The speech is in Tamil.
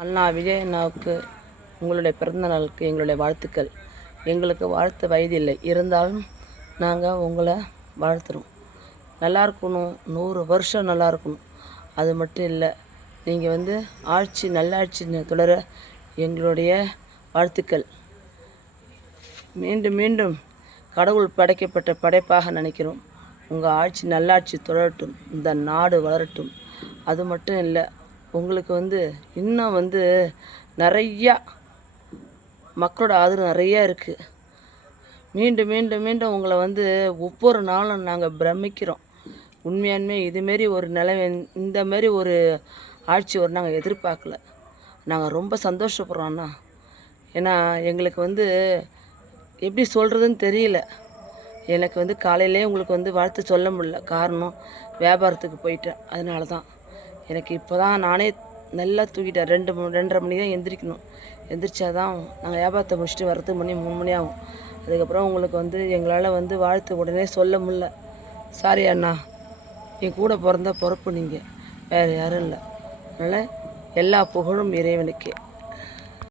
அண்ணா விஜய் அண்ணாவுக்கு உங்களுடைய பிறந்த நாளுக்கு எங்களுடைய வாழ்த்துக்கள். எங்களுக்கு வாழ்த்து வயதில்லை, இருந்தாலும் நாங்கள் உங்களை வாழ்த்துறோம். நல்லா இருக்கணும், 100 வருஷம் நல்லா இருக்கணும். அது மட்டும் இல்லை, நீங்கள் ஆட்சி நல்லாட்சி தொடர எங்களுடைய வாழ்த்துக்கள். மீண்டும் மீண்டும் கடவுள் படைக்கப்பட்ட படைப்பாக நினைக்கிறோம். உங்கள் ஆட்சி நல்லாட்சி தொடரட்டும், இந்த நாடு வளரட்டும். அது மட்டும் இல்லை, உங்களுக்கு இன்னும் நிறையா மக்களோட ஆதரவு நிறையா இருக்குது. மீண்டும் மீண்டும் மீண்டும் உங்களை ஒவ்வொரு நாளும் நாங்கள் பிரமிக்கிறோம். உண்மையானுமே இதுமாரி ஒரு நிலைமை, இந்தமாரி ஒரு ஆட்சி ஒரு நாங்கள் எதிர்பார்க்கல. நாங்கள் ரொம்ப சந்தோஷப்படுறோம் அண்ணா. ஏன்னா எங்களுக்கு எப்படி சொல்கிறதுன்னு தெரியல. எனக்கு காலையிலே உங்களுக்கு வாழ்த்து சொல்ல முடியல. காரணம், வியாபாரத்துக்கு போயிட்டேன். அதனால தான் எனக்கு இப்போ தான் நானே நல்லா தூக்கிட்டேன். 2:30 மணி தான் எந்திரிக்கணும். எந்திரிச்சா தான் நாங்கள் வியாபாரத்தை முடிச்சுட்டு வரதுக்கு 3 மணி ஆகும். அதுக்கப்புறம் உங்களுக்கு எங்களால் வாழ்த்து உடனே சொல்ல முடில. சாரி அண்ணா, என் கூட பிறந்த பொறுப்பு நீங்கள், வேறு யாரும் இல்லை. அதனால் எல்லா புகழும் இறைவனுக்கே.